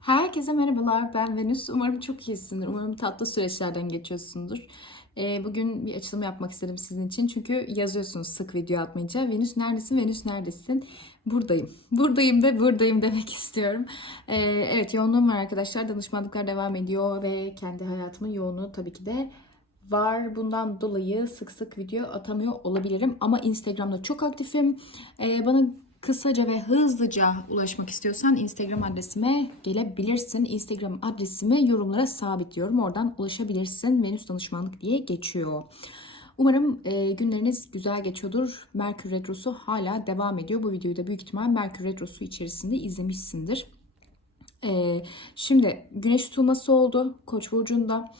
Herkese merhabalar. Ben Venüs. Umarım çok iyisindir. Umarım tatlı süreçlerden geçiyorsundur. Ee, bugün bir açılım yapmak istedim sizin için. Çünkü yazıyorsunuz sık video atmayınca. Venüs neredesin? Venüs neredesin? Buradayım. Buradayım ve buradayım demek istiyorum. Ee, evet yoğunluğum var arkadaşlar. Danışmanlıklar devam ediyor ve kendi hayatımın yoğunluğu tabii ki de var. Bundan dolayı sık sık video atamıyor olabilirim. Ama Instagram'da çok aktifim. Ee, bana kısaca ve hızlıca ulaşmak istiyorsan Instagram adresime gelebilirsin. Instagram adresimi yorumlara sabitliyorum. Oradan ulaşabilirsin. Venüs danışmanlık diye geçiyor. Umarım e, günleriniz güzel geçiyordur. Merkür Retrosu hala devam ediyor. Bu videoyu da büyük ihtimal Merkür Retrosu içerisinde izlemişsindir. E, şimdi güneş tutulması oldu Koç burcunda.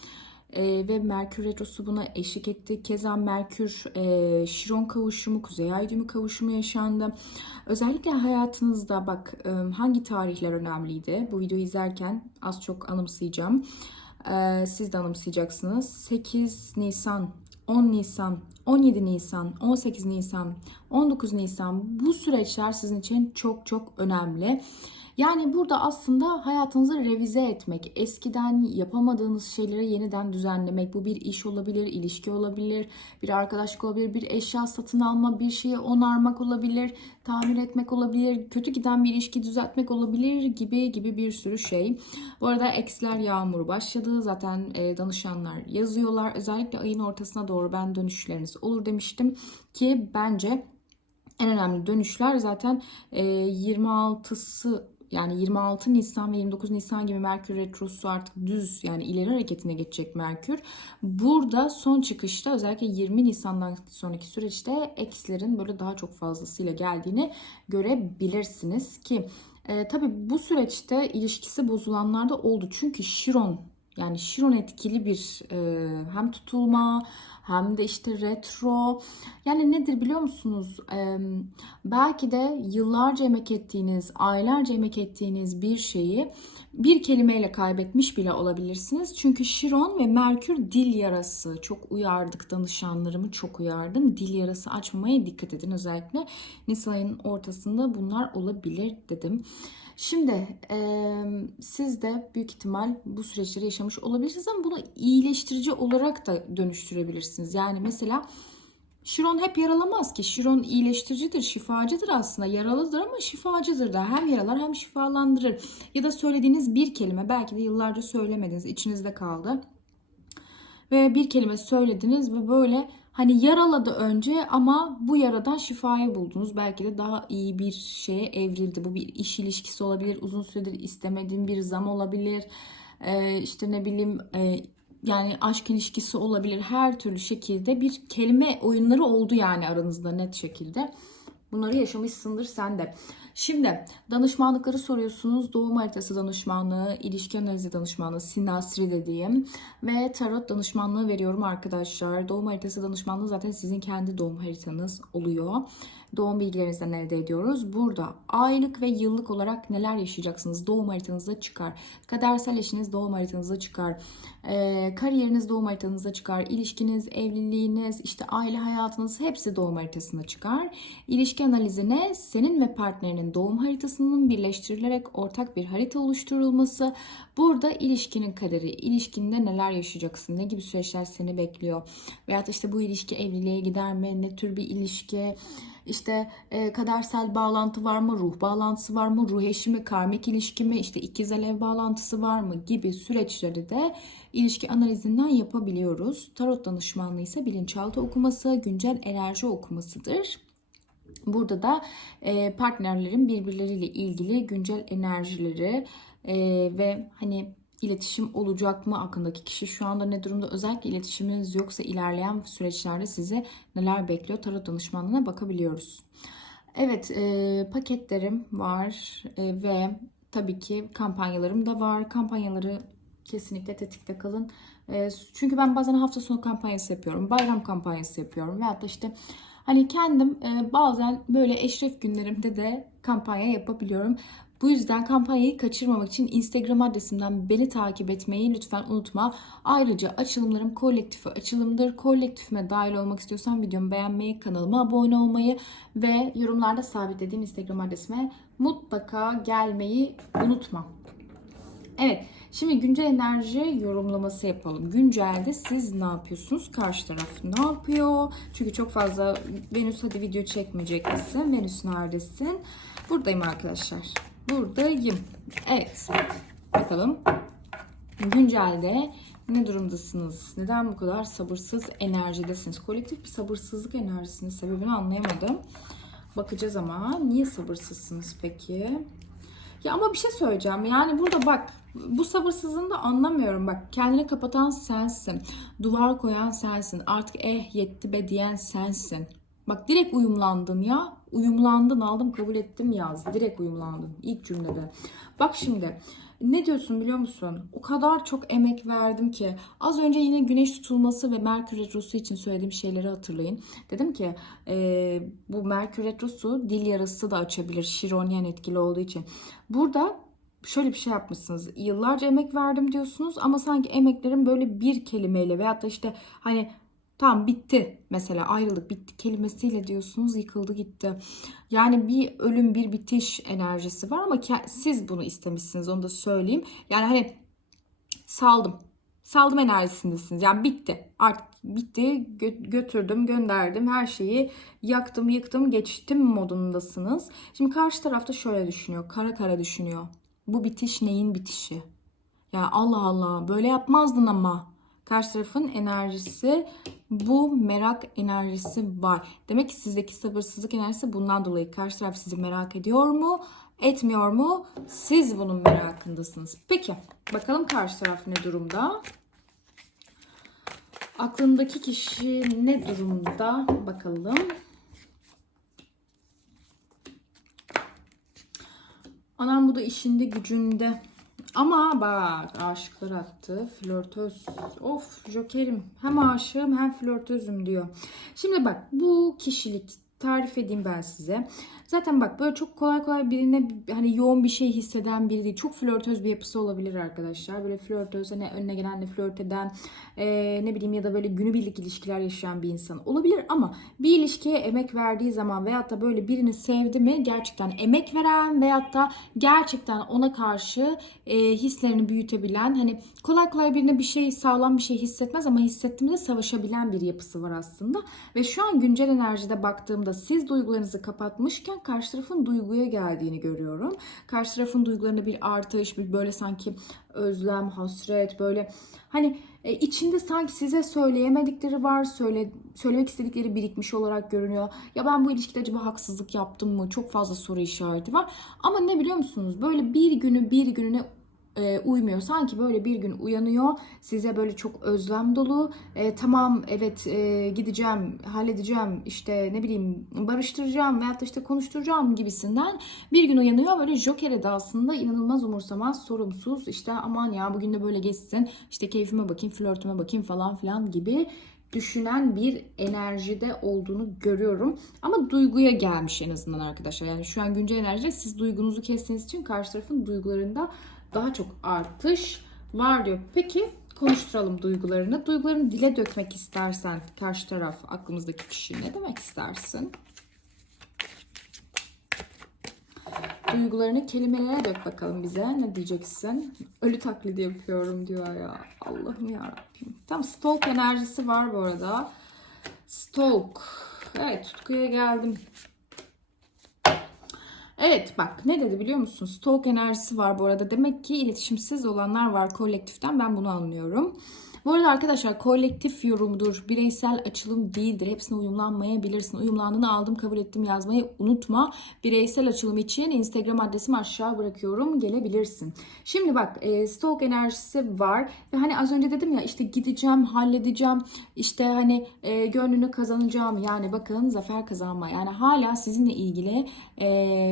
Ee, ve Merkür Retrosu buna eşlik etti. Keza Merkür e, Şiron kavuşumu, Kuzey Ay düğümü kavuşumu yaşandı. Özellikle hayatınızda bak e, hangi tarihler önemliydi? Bu videoyu izlerken az çok anımsayacağım. Ee, siz de anımsayacaksınız. 8 Nisan, 10 Nisan, 17 Nisan, 18 Nisan, 19 Nisan bu süreçler sizin için çok çok önemli. Yani burada aslında hayatınızı revize etmek, eskiden yapamadığınız şeyleri yeniden düzenlemek. Bu bir iş olabilir, ilişki olabilir, bir arkadaşlık olabilir, bir eşya satın alma, bir şeyi onarmak olabilir, tamir etmek olabilir, kötü giden bir ilişki düzeltmek olabilir gibi gibi bir sürü şey. Bu arada eksler yağmuru başladı. Zaten e, danışanlar yazıyorlar. Özellikle ayın ortasına doğru ben dönüşleriniz olur demiştim ki bence en önemli dönüşler zaten e, 26'sı yani 26 Nisan ve 29 Nisan gibi Merkür Retrosu artık düz yani ileri hareketine geçecek Merkür. Burada son çıkışta özellikle 20 Nisan'dan sonraki süreçte X'lerin böyle daha çok fazlasıyla geldiğini görebilirsiniz ki e, tabii bu süreçte ilişkisi bozulanlar da oldu. Çünkü Şiron yani Şiron etkili bir e, hem tutulma hem de işte retro. Yani nedir biliyor musunuz? Ee, belki de yıllarca emek ettiğiniz, aylarca emek ettiğiniz bir şeyi bir kelimeyle kaybetmiş bile olabilirsiniz. Çünkü Şiron ve Merkür dil yarası. Çok uyardık danışanlarımı çok uyardım. Dil yarası açmamaya dikkat edin özellikle. Nisan ayının ortasında bunlar olabilir dedim. Şimdi e, siz de büyük ihtimal bu süreçleri yaşamış olabilirsiniz ama bunu iyileştirici olarak da dönüştürebilirsiniz. Yani mesela Şiron hep yaralamaz ki. Şiron iyileştiricidir, şifacıdır aslında. Yaralıdır ama şifacıdır da. Hem yaralar hem şifalandırır. Ya da söylediğiniz bir kelime belki de yıllarca söylemediniz, içinizde kaldı. Ve bir kelime söylediniz ve böyle Hani yaraladı önce ama bu yaradan şifayı buldunuz. Belki de daha iyi bir şeye evrildi. Bu bir iş ilişkisi olabilir. Uzun süredir istemediğin bir zam olabilir. Ee, işte ne bileyim e, yani aşk ilişkisi olabilir. Her türlü şekilde bir kelime oyunları oldu yani aranızda net şekilde. Bunları yaşamışsındır sen de. Şimdi danışmanlıkları soruyorsunuz. Doğum haritası danışmanlığı, ilişki analizi danışmanlığı, sinastri dediğim ve tarot danışmanlığı veriyorum arkadaşlar. Doğum haritası danışmanlığı zaten sizin kendi doğum haritanız oluyor doğum bilgilerinizden elde ediyoruz. Burada aylık ve yıllık olarak neler yaşayacaksınız doğum haritanızda çıkar. Kadersel eşiniz doğum haritanızda çıkar. E, kariyeriniz doğum haritanızda çıkar. İlişkiniz, evliliğiniz, işte aile hayatınız hepsi doğum haritasında çıkar. İlişki analizine senin ve partnerinin doğum haritasının birleştirilerek ortak bir harita oluşturulması. Burada ilişkinin kaderi, ilişkinde neler yaşayacaksın, ne gibi süreçler seni bekliyor. Veyahut işte bu ilişki evliliğe gider mi, ne tür bir ilişki, işte e, kadersel bağlantı var mı, ruh bağlantısı var mı, ruh eşi mi, karmik ilişki mi, işte ikiz alev bağlantısı var mı gibi süreçleri de ilişki analizinden yapabiliyoruz. Tarot danışmanlığı ise bilinçaltı okuması, güncel enerji okumasıdır. Burada da e, partnerlerin birbirleriyle ilgili güncel enerjileri e, ve hani iletişim olacak mı hakkındaki kişi şu anda ne durumda özellikle iletişiminiz yoksa ilerleyen süreçlerde size neler bekliyor tarot danışmanlığına bakabiliyoruz. Evet e, paketlerim var e, ve tabii ki kampanyalarım da var. Kampanyaları kesinlikle tetikte kalın. E, çünkü ben bazen hafta sonu kampanyası yapıyorum. Bayram kampanyası yapıyorum. Veyahut da işte hani kendim e, bazen böyle eşref günlerimde de kampanya yapabiliyorum. Bu yüzden kampanyayı kaçırmamak için Instagram adresimden beni takip etmeyi lütfen unutma. Ayrıca açılımlarım kolektifi açılımdır. Kolektifime dahil olmak istiyorsan videomu beğenmeyi, kanalıma abone olmayı ve yorumlarda sabitlediğim Instagram adresime mutlaka gelmeyi unutma. Evet, şimdi güncel enerji yorumlaması yapalım. Güncelde siz ne yapıyorsunuz? Karşı taraf ne yapıyor? Çünkü çok fazla Venüs hadi video çekmeyecek misin? Venüs neredesin? Buradayım arkadaşlar. Buradayım. Evet. Bakalım. Güncelde ne durumdasınız? Neden bu kadar sabırsız enerjidesiniz? Kolektif bir sabırsızlık enerjisinin sebebini anlayamadım. Bakacağız ama niye sabırsızsınız peki? Ya ama bir şey söyleyeceğim. Yani burada bak bu sabırsızlığını da anlamıyorum. Bak kendini kapatan sensin. Duvar koyan sensin. Artık eh yetti be diyen sensin. Bak direkt uyumlandın ya. Uyumlandın aldım kabul ettim yaz. Direkt uyumlandın ilk cümlede. Bak şimdi ne diyorsun biliyor musun? O kadar çok emek verdim ki. Az önce yine güneş tutulması ve Merkür Retrosu için söylediğim şeyleri hatırlayın. Dedim ki e, bu Merkür Retrosu dil yarası da açabilir. Şironyen etkili olduğu için. Burada şöyle bir şey yapmışsınız. Yıllarca emek verdim diyorsunuz ama sanki emeklerin böyle bir kelimeyle veyahut da işte hani Tamam bitti mesela ayrılık bitti kelimesiyle diyorsunuz yıkıldı gitti. Yani bir ölüm bir bitiş enerjisi var ama siz bunu istemişsiniz onu da söyleyeyim. Yani hani saldım. Saldım enerjisindesiniz. Yani bitti. Artık bitti. Gö- götürdüm, gönderdim. Her şeyi yaktım, yıktım, geçtim modundasınız. Şimdi karşı tarafta şöyle düşünüyor. Kara kara düşünüyor. Bu bitiş neyin bitişi? Ya Allah Allah böyle yapmazdın ama. Karşı tarafın enerjisi bu merak enerjisi var. Demek ki sizdeki sabırsızlık enerjisi bundan dolayı. Karşı taraf sizi merak ediyor mu? Etmiyor mu? Siz bunun merakındasınız. Peki bakalım karşı taraf ne durumda? Aklındaki kişi ne durumda? Bakalım. Anam bu da işinde gücünde. Ama bak aşıklar attı. Flörtöz. Of jokerim. Hem aşığım hem flörtözüm diyor. Şimdi bak bu kişilik tarif edeyim ben size. Zaten bak böyle çok kolay kolay birine hani yoğun bir şey hisseden biri değil. Çok flörtöz bir yapısı olabilir arkadaşlar. Böyle flörtöz hani önüne gelenle flört eden e, ne bileyim ya da böyle günübirlik ilişkiler yaşayan bir insan olabilir ama bir ilişkiye emek verdiği zaman veyahut da böyle birini sevdi mi gerçekten emek veren veyahut da gerçekten ona karşı e, hislerini büyütebilen hani kolay kolay birine bir şey sağlam bir şey hissetmez ama hissettiğinde savaşabilen bir yapısı var aslında. Ve şu an güncel enerjide baktığımda siz duygularınızı kapatmışken karşı tarafın duyguya geldiğini görüyorum. Karşı tarafın duygularında bir artış, bir böyle sanki özlem, hasret böyle hani e, içinde sanki size söyleyemedikleri var, söyle, söylemek istedikleri birikmiş olarak görünüyor. Ya ben bu ilişkide acaba haksızlık yaptım mı? Çok fazla soru işareti var. Ama ne biliyor musunuz? Böyle bir günü bir gününe e, uymuyor. Sanki böyle bir gün uyanıyor. Size böyle çok özlem dolu. E, tamam evet e, gideceğim, halledeceğim, işte ne bileyim barıştıracağım veyahut da işte konuşturacağım gibisinden bir gün uyanıyor. Böyle Joker edasında inanılmaz umursamaz, sorumsuz. işte aman ya bugün de böyle geçsin. işte keyfime bakayım, flörtüme bakayım falan filan gibi düşünen bir enerjide olduğunu görüyorum. Ama duyguya gelmiş en azından arkadaşlar. Yani şu an güncel enerjide siz duygunuzu kestiğiniz için karşı tarafın duygularında daha çok artış var diyor. Peki konuşturalım duygularını. Duygularını dile dökmek istersen karşı taraf aklımızdaki kişi ne demek istersin? Duygularını kelimelere dök bakalım bize. Ne diyeceksin? Ölü taklidi yapıyorum diyor ya. Allah'ım yarabbim. Tam stalk enerjisi var bu arada. Stalk. Evet tutkuya geldim. Evet bak ne dedi biliyor musun? Stalk enerjisi var bu arada. Demek ki iletişimsiz olanlar var kolektiften. Ben bunu anlıyorum. Bu arada arkadaşlar kolektif yorumdur. Bireysel açılım değildir. Hepsine uyumlanmayabilirsin. Uyumlandığını aldım kabul ettim yazmayı unutma. Bireysel açılım için Instagram adresimi aşağı bırakıyorum. Gelebilirsin. Şimdi bak e, stalk enerjisi var. Ve hani az önce dedim ya işte gideceğim, halledeceğim. işte hani e, gönlünü kazanacağım. Yani bakın zafer kazanma. Yani hala sizinle ilgili e,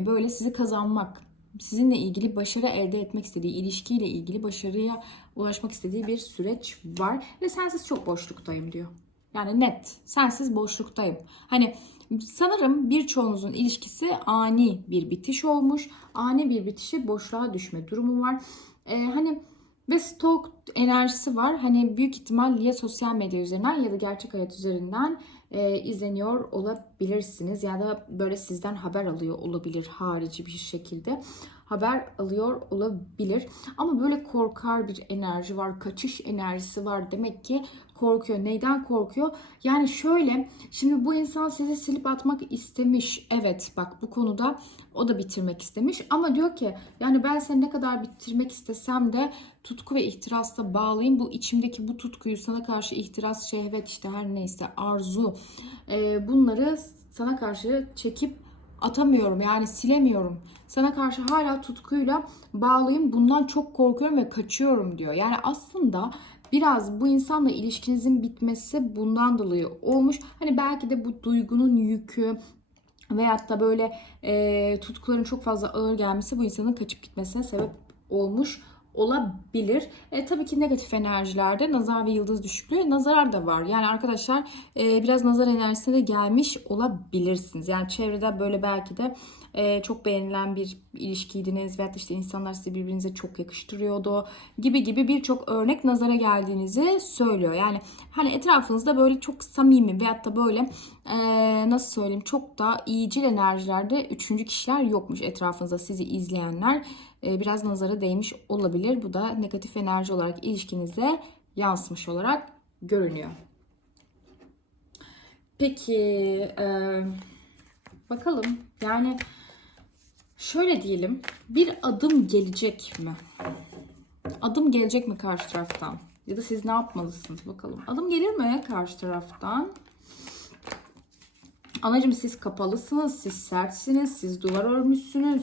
böyle sizi kazanmak sizinle ilgili başarı elde etmek istediği, ilişkiyle ilgili başarıya ulaşmak istediği bir süreç var. Ve sensiz çok boşluktayım diyor. Yani net. Sensiz boşluktayım. Hani sanırım birçoğunuzun ilişkisi ani bir bitiş olmuş. Ani bir bitişi boşluğa düşme durumu var. Ee, hani ve stalk enerjisi var. Hani büyük ihtimal ya sosyal medya üzerinden ya da gerçek hayat üzerinden e, izleniyor olabilirsiniz. Ya da böyle sizden haber alıyor olabilir harici bir şekilde. Haber alıyor olabilir. Ama böyle korkar bir enerji var, kaçış enerjisi var. Demek ki korkuyor. Neyden korkuyor? Yani şöyle, şimdi bu insan sizi silip atmak istemiş. Evet, bak bu konuda o da bitirmek istemiş. Ama diyor ki, yani ben seni ne kadar bitirmek istesem de tutku ve ihtirasla bağlayayım. Bu içimdeki bu tutkuyu sana karşı ihtiras, şehvet işte her neyse arzu e, bunları sana karşı çekip atamıyorum yani silemiyorum. Sana karşı hala tutkuyla bağlıyım. Bundan çok korkuyorum ve kaçıyorum diyor. Yani aslında biraz bu insanla ilişkinizin bitmesi bundan dolayı olmuş. Hani belki de bu duygunun yükü veyahut da böyle e, tutkuların çok fazla ağır gelmesi bu insanın kaçıp gitmesine sebep olmuş olabilir. E, tabii ki negatif enerjilerde nazar ve yıldız düşüklüğü nazarar da var. Yani arkadaşlar e, biraz nazar enerjisine de gelmiş olabilirsiniz. Yani çevrede böyle belki de e, çok beğenilen bir ilişkiydiniz veyahut işte insanlar sizi birbirinize çok yakıştırıyordu gibi gibi birçok örnek nazara geldiğinizi söylüyor. Yani hani etrafınızda böyle çok samimi veyahut da böyle e, nasıl söyleyeyim çok da iyicil enerjilerde üçüncü kişiler yokmuş etrafınızda sizi izleyenler e, biraz nazara değmiş olabilir. Bu da negatif enerji olarak ilişkinize yansımış olarak görünüyor. Peki e, bakalım yani şöyle diyelim bir adım gelecek mi? Adım gelecek mi karşı taraftan? Ya da siz ne yapmalısınız bakalım. Adım gelir mi karşı taraftan? Anacığım siz kapalısınız, siz sertsiniz, siz duvar örmüşsünüz.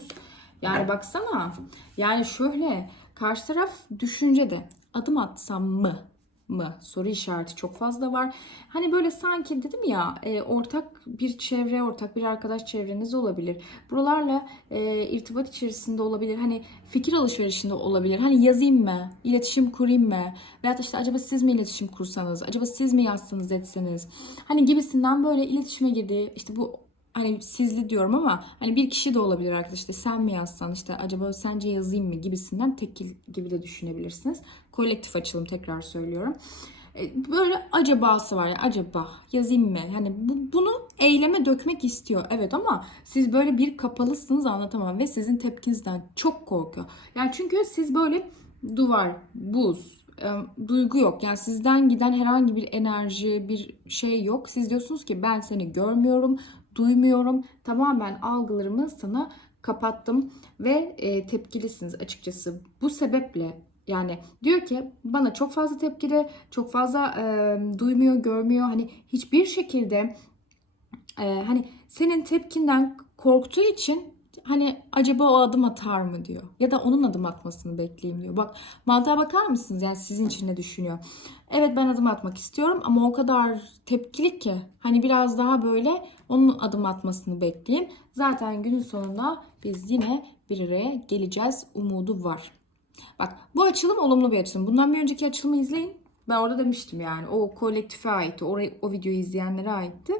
Yani baksana. Yani şöyle karşı taraf düşüncede adım atsam mı? Mı? Soru işareti çok fazla var. Hani böyle sanki dedim ya e, ortak bir çevre, ortak bir arkadaş çevreniz olabilir. Buralarla e, irtibat içerisinde olabilir. Hani fikir alışverişinde olabilir. Hani yazayım mı? İletişim kurayım mı? Veyahut işte acaba siz mi iletişim kursanız? Acaba siz mi yazsanız etseniz? Hani gibisinden böyle iletişime girdiği işte bu hani sizli diyorum ama hani bir kişi de olabilir arkadaşlar. İşte sen mi yazsan işte acaba sence yazayım mı gibisinden tekil gibi de düşünebilirsiniz. Kolektif açılım tekrar söylüyorum. E, Böyle acabası var ya acaba yazayım mı? Hani bu, bunu eyleme dökmek istiyor evet ama siz böyle bir kapalısınız anlatamam ve sizin tepkinizden çok korkuyor. Yani çünkü siz böyle duvar, buz, e, duygu yok. Yani sizden giden herhangi bir enerji, bir şey yok. Siz diyorsunuz ki ben seni görmüyorum, duymuyorum. Tamamen algılarımı sana kapattım ve e, tepkilisiniz açıkçası. Bu sebeple yani diyor ki bana çok fazla tepkili, çok fazla e, duymuyor, görmüyor. Hani hiçbir şekilde e, hani senin tepkinden korktuğu için hani acaba o adım atar mı diyor. Ya da onun adım atmasını bekleyeyim diyor. Bak mantığa bakar mısınız? Yani sizin için ne düşünüyor? Evet ben adım atmak istiyorum ama o kadar tepkili ki hani biraz daha böyle onun adım atmasını bekleyeyim. Zaten günün sonunda biz yine bir araya geleceğiz umudu var. Bak bu açılım olumlu bir açılım. Bundan bir önceki açılımı izleyin. Ben orada demiştim yani o kolektife aitti. O, o videoyu izleyenlere aitti.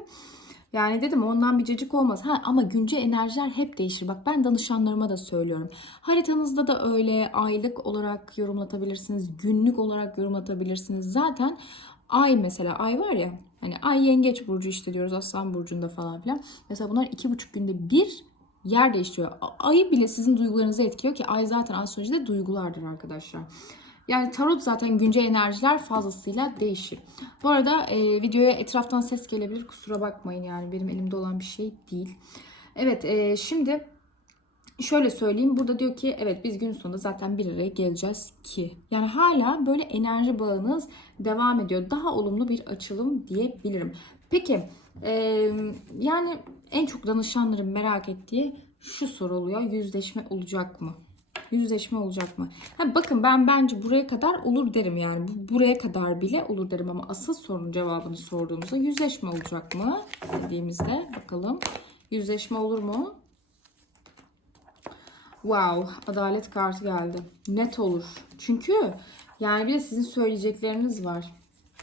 Yani dedim ondan bir cacık olmaz. Ha ama güncel enerjiler hep değişir. Bak ben danışanlarıma da söylüyorum. Haritanızda da öyle aylık olarak yorumlatabilirsiniz. Günlük olarak yorumlatabilirsiniz. Zaten ay mesela ay var ya hani ay yengeç burcu işte diyoruz aslan burcunda falan filan. Mesela bunlar iki buçuk günde bir yer değiştiriyor. Ayı bile sizin duygularınızı etkiliyor ki ay zaten astrolojide duygulardır arkadaşlar. Yani tarot zaten güncel enerjiler fazlasıyla değişir. Bu arada e, videoya etraftan ses gelebilir. Kusura bakmayın yani benim elimde olan bir şey değil. Evet e, şimdi şöyle söyleyeyim. Burada diyor ki evet biz gün sonunda zaten bir araya geleceğiz ki. Yani hala böyle enerji bağınız devam ediyor. Daha olumlu bir açılım diyebilirim. Peki e, yani en çok danışanların merak ettiği şu soru oluyor. Yüzleşme olacak mı? Yüzleşme olacak mı? Ha, bakın ben bence buraya kadar olur derim yani. Bu- Buraya kadar bile olur derim ama asıl sorunun cevabını sorduğumuzda yüzleşme olacak mı? Dediğimizde bakalım. Yüzleşme olur mu? Wow, adalet kartı geldi. Net olur. Çünkü yani bir de sizin söyleyecekleriniz var.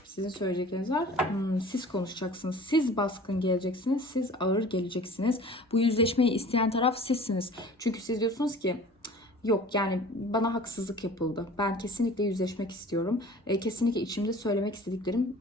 Sizin söyleyecekleriniz var. Hmm, siz konuşacaksınız. Siz baskın geleceksiniz. Siz ağır geleceksiniz. Bu yüzleşmeyi isteyen taraf sizsiniz. Çünkü siz diyorsunuz ki Yok yani bana haksızlık yapıldı. Ben kesinlikle yüzleşmek istiyorum. E, kesinlikle içimde söylemek istediklerim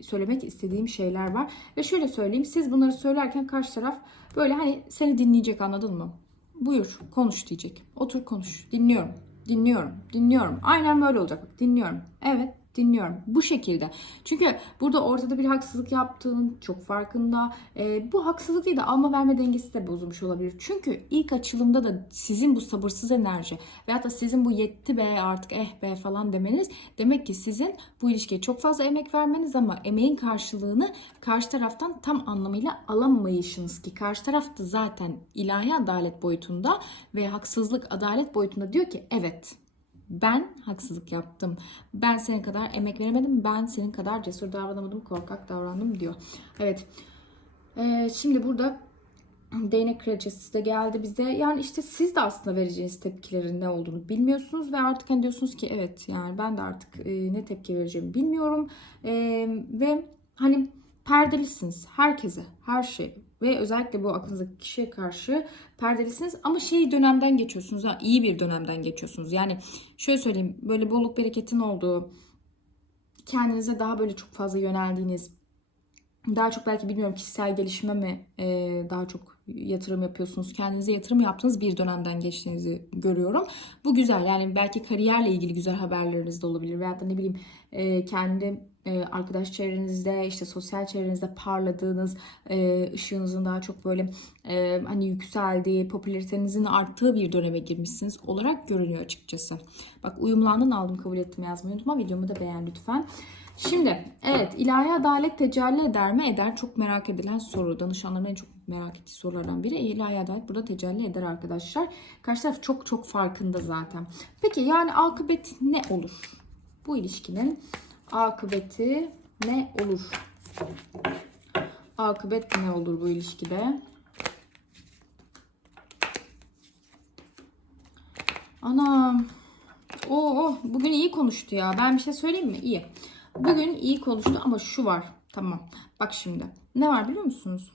söylemek istediğim şeyler var. Ve şöyle söyleyeyim siz bunları söylerken karşı taraf böyle hani seni dinleyecek anladın mı? buyur konuş diyecek. Otur konuş. Dinliyorum. Dinliyorum. Dinliyorum. Aynen böyle olacak. Dinliyorum. Evet dinliyorum. Bu şekilde. Çünkü burada ortada bir haksızlık yaptığın çok farkında. Ee, bu haksızlık değil de alma verme dengesi de bozulmuş olabilir. Çünkü ilk açılımda da sizin bu sabırsız enerji veyahut da sizin bu yetti be artık eh be falan demeniz demek ki sizin bu ilişkiye çok fazla emek vermeniz ama emeğin karşılığını karşı taraftan tam anlamıyla alamayışınız ki karşı taraf da zaten ilahi adalet boyutunda ve haksızlık adalet boyutunda diyor ki evet ben haksızlık yaptım. Ben senin kadar emek veremedim. Ben senin kadar cesur davranamadım, korkak davrandım diyor. Evet. Ee, şimdi burada değnek kraliçesi de geldi bize. Yani işte siz de aslında vereceğiniz tepkilerin ne olduğunu bilmiyorsunuz ve artık hani diyorsunuz ki evet yani ben de artık e, ne tepki vereceğimi bilmiyorum. E, ve hani perdelisiniz herkese, her şey ve özellikle bu aklınızdaki kişiye karşı perdelisiniz ama şey dönemden geçiyorsunuz ha iyi bir dönemden geçiyorsunuz. Yani şöyle söyleyeyim böyle bolluk bereketin olduğu kendinize daha böyle çok fazla yöneldiğiniz daha çok belki bilmiyorum kişisel gelişime mi e, daha çok yatırım yapıyorsunuz, kendinize yatırım yaptığınız bir dönemden geçtiğinizi görüyorum. Bu güzel yani belki kariyerle ilgili güzel haberleriniz de olabilir veyahut da ne bileyim e, kendi arkadaş çevrenizde işte sosyal çevrenizde parladığınız e, ışığınızın daha çok böyle e, hani yükseldiği, popülaritenizin arttığı bir döneme girmişsiniz olarak görünüyor açıkçası. Bak uyumlandın aldım kabul ettim yazmayı unutma. Videomu da beğen lütfen. Şimdi evet ilahi adalet tecelli eder mi? Eder. Çok merak edilen soru. Danışanların en çok merak ettiği sorulardan biri. İlahi adalet burada tecelli eder arkadaşlar. Karşı taraf çok çok farkında zaten. Peki yani akıbet ne olur? Bu ilişkinin akıbeti ne olur? Akıbet ne olur bu ilişkide? Anam. Oo, oh, bugün iyi konuştu ya. Ben bir şey söyleyeyim mi? İyi. Bugün iyi konuştu ama şu var. Tamam. Bak şimdi. Ne var biliyor musunuz?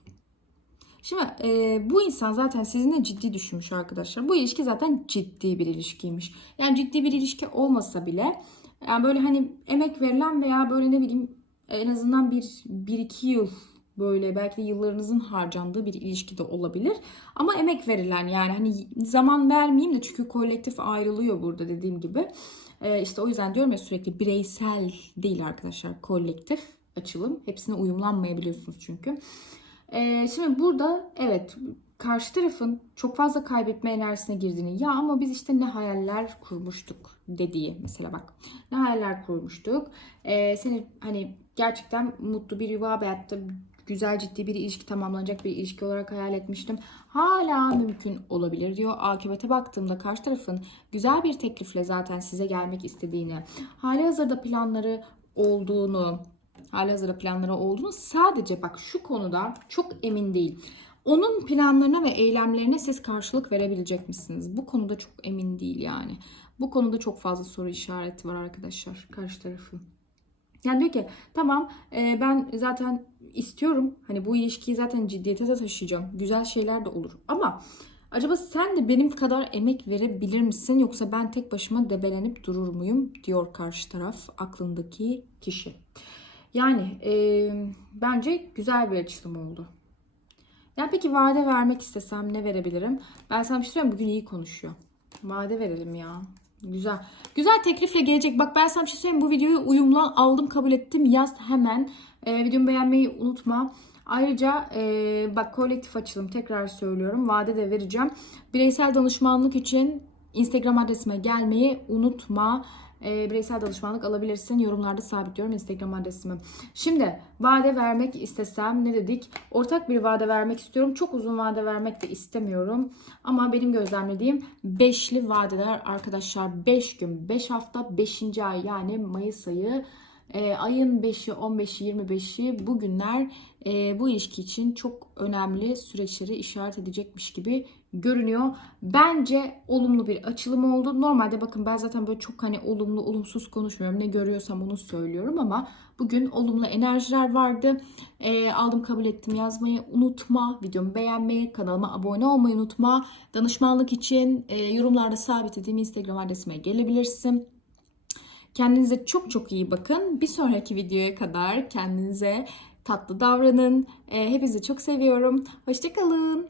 Şimdi e, bu insan zaten sizinle ciddi düşünmüş arkadaşlar. Bu ilişki zaten ciddi bir ilişkiymiş. Yani ciddi bir ilişki olmasa bile yani böyle hani emek verilen veya böyle ne bileyim en azından bir, bir iki yıl böyle belki de yıllarınızın harcandığı bir ilişki de olabilir. Ama emek verilen yani hani zaman vermeyeyim de çünkü kolektif ayrılıyor burada dediğim gibi. Ee, işte o yüzden diyorum ya sürekli bireysel değil arkadaşlar kolektif açılım. Hepsine uyumlanmayabiliyorsunuz çünkü. Ee, şimdi burada evet karşı tarafın çok fazla kaybetme enerjisine girdiğini ya ama biz işte ne hayaller kurmuştuk dediği mesela bak ne hayaller kurmuştuk ee, seni hani gerçekten mutlu bir yuva hayatta güzel ciddi bir ilişki tamamlanacak bir ilişki olarak hayal etmiştim. Hala mümkün olabilir diyor. Akıbete baktığımda karşı tarafın güzel bir teklifle zaten size gelmek istediğini, hali hazırda planları olduğunu, hali hazırda planları olduğunu sadece bak şu konuda çok emin değil. Onun planlarına ve eylemlerine siz karşılık verebilecek misiniz? Bu konuda çok emin değil yani. Bu konuda çok fazla soru işareti var arkadaşlar karşı tarafın. Yani diyor ki tamam e, ben zaten istiyorum. Hani bu ilişkiyi zaten ciddiyete de taşıyacağım. Güzel şeyler de olur. Ama acaba sen de benim kadar emek verebilir misin? Yoksa ben tek başıma debelenip durur muyum? Diyor karşı taraf aklındaki kişi. Yani e, bence güzel bir açılım oldu. Ya peki vade vermek istesem ne verebilirim? Ben sana bir şey söyleyeyim bugün iyi konuşuyor. Vade verelim ya. Güzel. Güzel teklifle gelecek. Bak ben sana bir şey söyleyeyim. Bu videoyu uyumla aldım kabul ettim. Yaz hemen. Ee, videomu beğenmeyi unutma. Ayrıca e, bak kolektif açılım tekrar söylüyorum. Vade de vereceğim. Bireysel danışmanlık için Instagram adresime gelmeyi unutma. E, bireysel danışmanlık alabilirsin. Yorumlarda sabitliyorum Instagram adresimi. Şimdi vade vermek istesem ne dedik? Ortak bir vade vermek istiyorum. Çok uzun vade vermek de istemiyorum. Ama benim gözlemlediğim beşli vadeler arkadaşlar. 5 gün, 5 hafta, 5. ay yani Mayıs ayı e, ayın 5'i, 15'i, 25'i bu günler e, bu ilişki için çok önemli süreçleri işaret edecekmiş gibi görünüyor. Bence olumlu bir açılım oldu. Normalde bakın ben zaten böyle çok hani olumlu, olumsuz konuşmuyorum. Ne görüyorsam onu söylüyorum ama bugün olumlu enerjiler vardı. E, aldım kabul ettim yazmayı unutma. Videomu beğenmeyi, kanalıma abone olmayı unutma. Danışmanlık için e, yorumlarda sabitlediğim Instagram adresime gelebilirsin. Kendinize çok çok iyi bakın. Bir sonraki videoya kadar kendinize tatlı davranın. Hepinizi çok seviyorum. Hoşçakalın.